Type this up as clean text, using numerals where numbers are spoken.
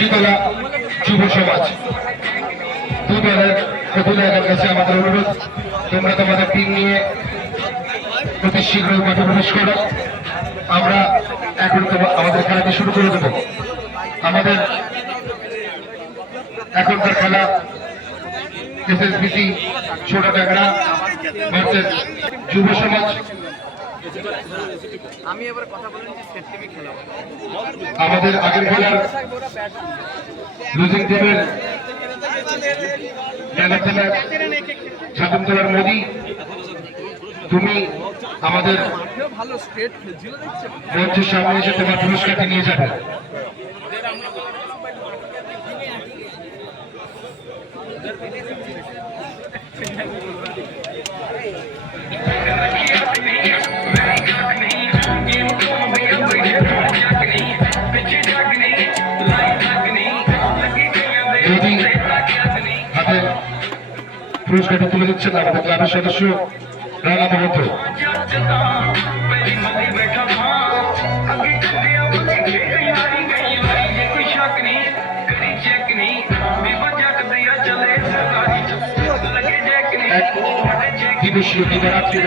শীতলা যুব সমাজ দু দলের অধিনায়কের কাছে আমাদের অনুরোধ, তোমরা তোমাদের টিম নিয়ে অতি শীঘ্রই মাঠে প্রবেশ করো। আমরা এখন আমাদের খেলাটি শুরু করে দেব। আমাদের এখনকার খেলা এসএসবিসি ছোট ট্যাংরা ভার্সেস যুব সমাজ। আমাদের আগের খেলার লুজিং টিমের ছাগলতলার মোদি, তুমি আমাদের মঞ্চের সামনে এসে তোমার পুরস্কারটি নিয়ে যাবে। হাতে পুরস্কারটি তুলে দিচ্ছেন আমাদের ক্লাবের সদস্য রানা মহন্ত। দিবসীয় দিবারাত্রি